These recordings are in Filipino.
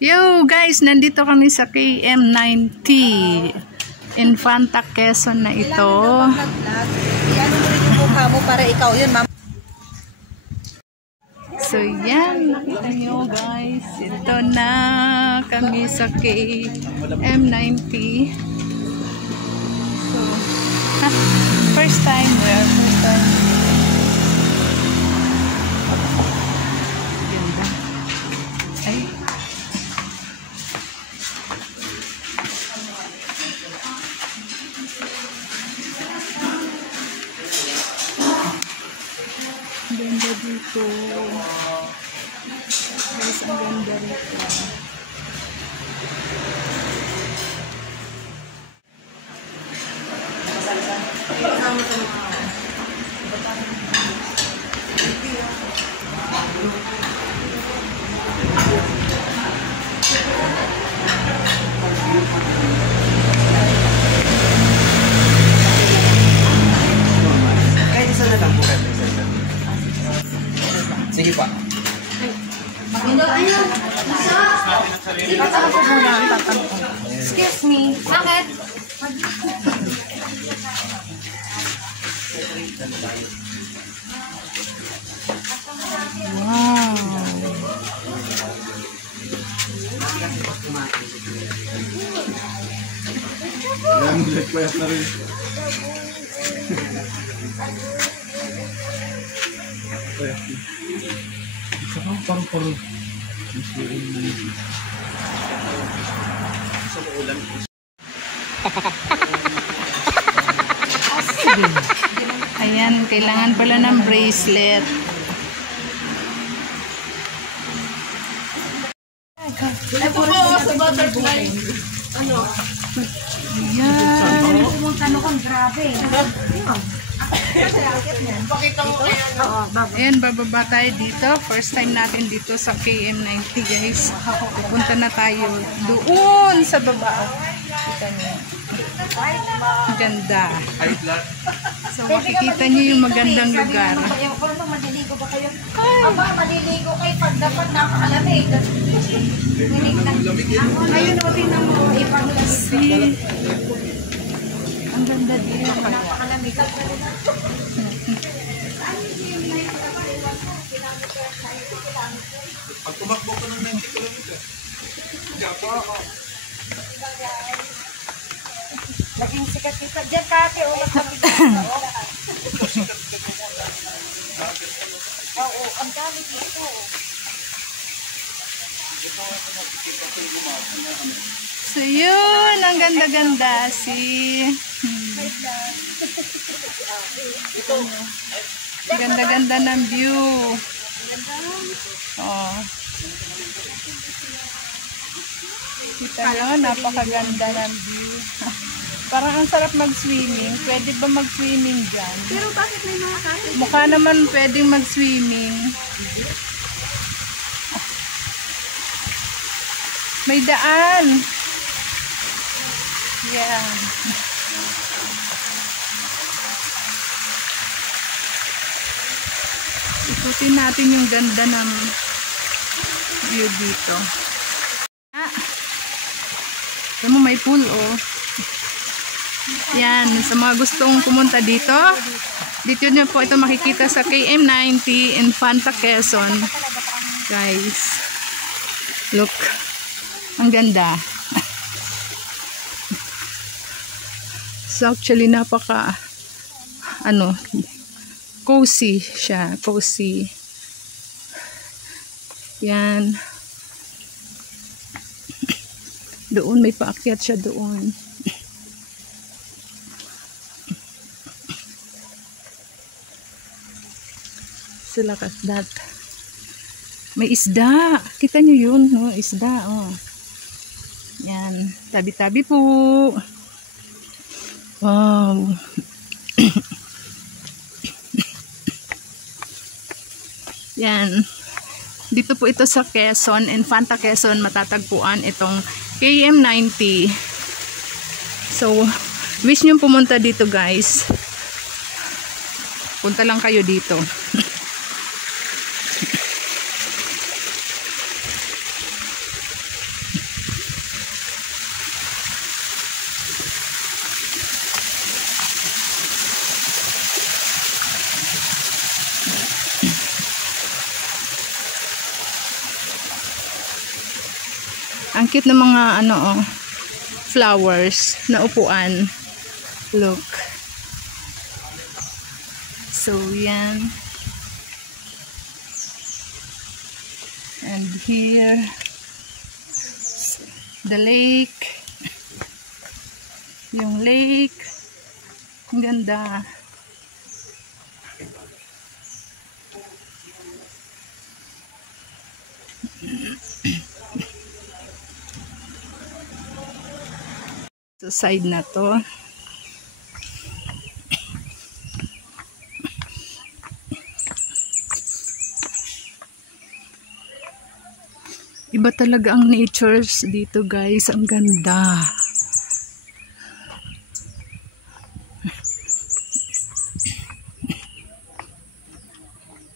Yo guys, nandito kami sa KM90 Infanta Quezon na ito. Iyan mo rin yung mukha mo para ikaw yun, ma'am. So yan, nakita nyo guys, ito na kami sa KM90. So, first time. Ganda. Ay. Ganda dito. Guys, ang ganda rito. Sige pa. Excuse me. Bakit? Wow. Yan, request na rin. Parang Ayan, kailangan pala ng bracelet. Ito po sa butterfly. Ano? Ayan. Pumunta no kang grabe. Pakita mo kaya ano. Ayan, bababa tayo dito. First time natin dito sa KM90 guys. Pupunta na tayo doon sa baba. Kita niyo. Ganda. So makikita niyo yung magandang lugar. Paano maliligo ba kayo? Aba, maliligo kayo pag dapat napakalamig. Ayun o, tingnan mo. See? Ang ganda dito. Napakalamig. Pag tumakbo ko ng 90 km. Laging sikat kita. Diyan kate, o magkapit. Oo, ang dami dito. So yun, ang ganda-ganda. Ganda-ganda ng view. Oh. Kita nyo, napakaganda ng view. Parang ang sarap mag-swimming. Pwede ba mag-swimming dyan? Pero bakit may mga kate? Mukha naman pwedeng mag-swimming. May daan. Yeah. Ikutin natin yung ganda ng view dito. Alam mo, may pool oh. Yan, sa mga gustong pumunta dito, dito nyo po ito makikita sa KM90 Infanta Quezon. Guys, look, ang ganda. So actually napaka cozy siya, cozy. Yan. Doon may paakyat siya doon. So look at that. May isda. Kita nyo yun, no? Isda, oh. Yan. Tabi-tabi po. Wow. Yan. Dito po ito sa Quezon, Infanta Quezon, matatagpuan itong KM90. So, wish nyo pumunta dito guys. Punta lang kayo dito. Ang cute ng mga flowers na upuan. Look. So, yan. And here, the lake. Yung lake. Ang ganda. Sa side na to. Iba talaga ang natures dito, guys. Ang ganda.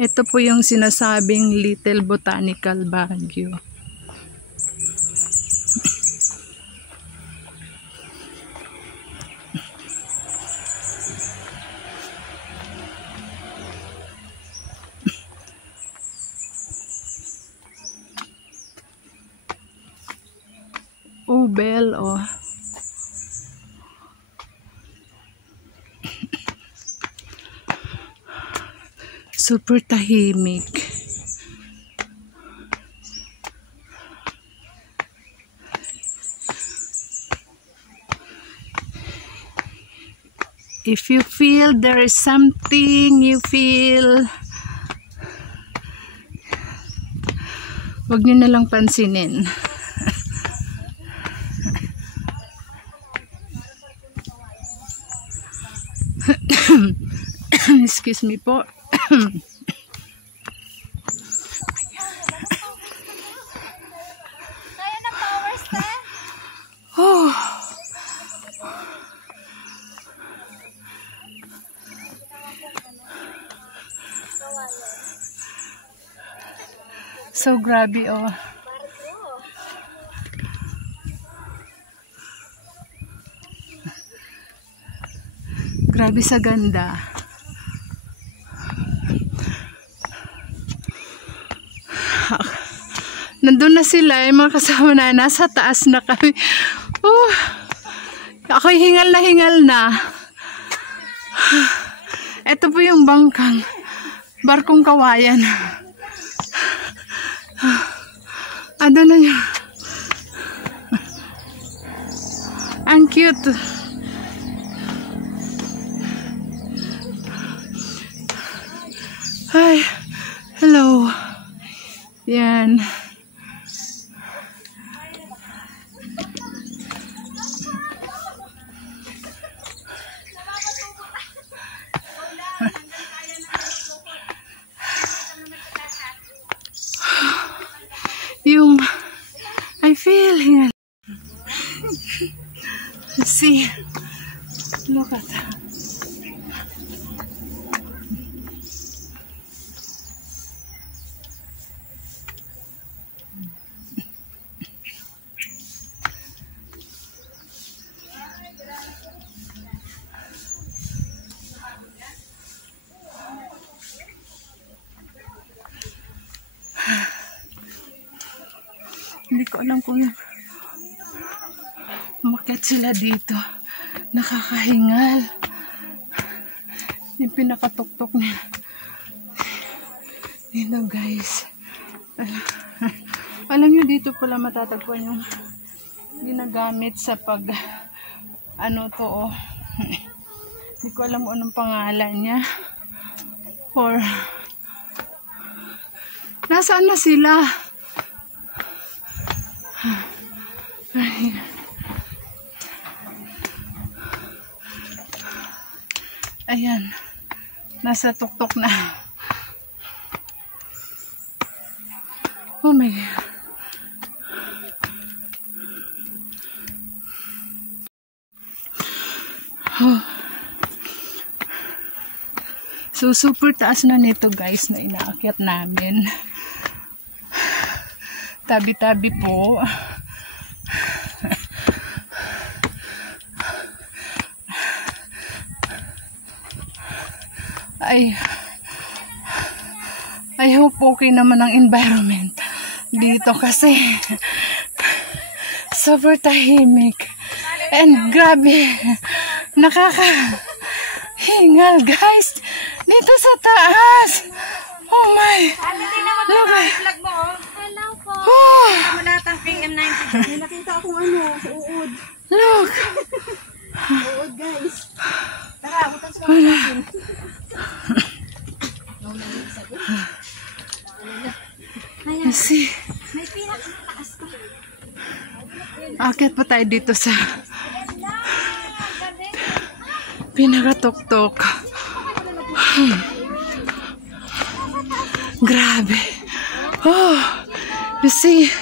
Ito po yung sinasabing Little Botanical Baguio. Oh, bell, oh. Super tahimik. If you feel there is something you feel, wag niyo na lang pansinin. Excuse me po. Oh. So grabe, oh. Grabe sa ganda. Nandun na sila, yung mga kasama na, nasa taas na kami. Ako'y hingal na. Ito po yung bangkang barkong kawayan. Ano na yun? Ang cute. Hi. Hello. Yan. Yung I feel hingal. See, look at that. Hindi ko alam kung umakyat sila dito. Nakakahingal. Yung pinakatuktok nila. Dito, guys. Alam nyo, dito pala matatagpuan yung ginagamit sa pag hindi ko alam anong pangalan niya. Or nasaan na sila? Ayan, nasa tuktok na. Oh my God. Oh. So super taas na nito, guys, na inaakyat namin. Tabi-tabi po. I hope okay naman ang environment dito kasi Super tahimik. And grabe, nakakahingal guys. Dito sa taas. Oh my. Look. Vlog mo, oh. Hello po. Oh, Malatang KM90. May nakita akong ano, sa uod. look. Uod, guys. Tara, butas ka natin. See. May pinakataas ko. Akit pa tayo dito sa pinakatuktok. Grabe. Oh, you see?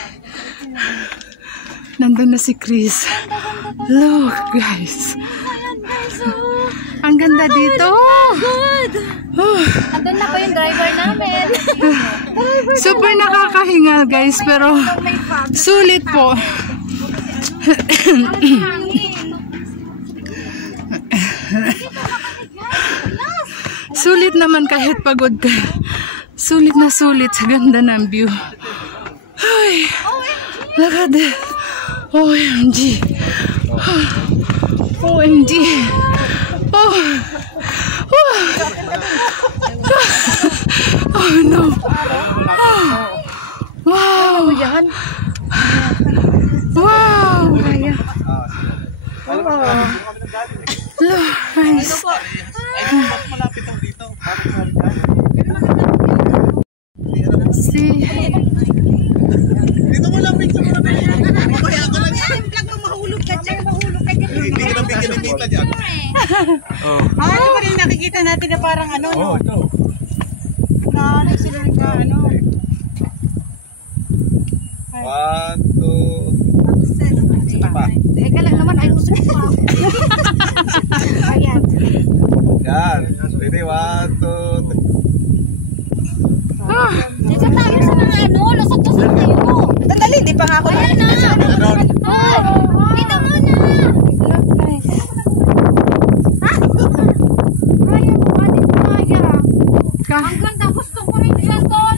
Nandun na si Chris. Look, guys. Ang ganda dito. Oh. Andun na po yung driver namin. Super nakakahingal, guys. Pero sulit po. Sulit naman kahit pagod ka. Sulit na sulit sa ganda ng view. Ay, look at that. OMG. OMG. Oh. Oh. Oh no. Oh. Wow. Wow. Look, guys. See. Dito mo lang, picture mo na. Mamaya ka lang. Vlog mo, mahulog ka dyan. Mahulog ka dyan. Hindi ka nang bigyan ng kita dyan. Ano pa rin nakikita natin na parang ano, no? Oo, ito. Na nagsilang ka, ano? 1, 2, pa. Teka lang naman, ay gusto ko. Ayan. Yan. Pwede, 1, 2, 3. Dito tayo sa mga ano, lusot-lusot tayo. Dali, di pa nga ako. Ayan na. Dito muna. Ha? Kaya mo, anin kaya. Ang ganda, gusto ko rin yan doon.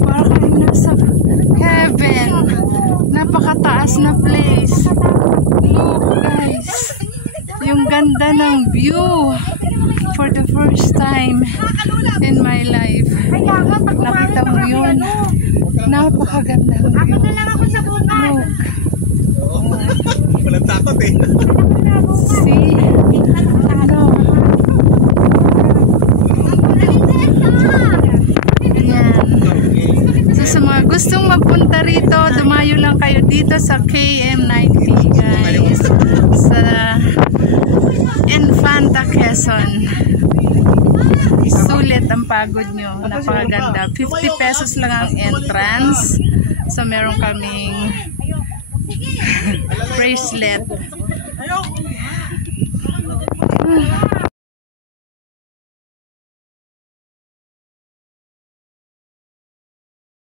Para kayo nasa heaven. Napakataas na place. Look, guys. Yung ganda ng view. For the first time in my life. Nakita mo yun. Napakaganda ng view. Ako na lang ako sa buwan. Walang takot eh. See? Ano? Ayan. So sa mga gustong magpunta rito, dumayo lang kayo dito sa KM90, guys. Sa Infanta, Quezon. Sulit ang pagod nyo. Napakaganda. 50 pesos lang ang entrance. So meron kaming bracelet.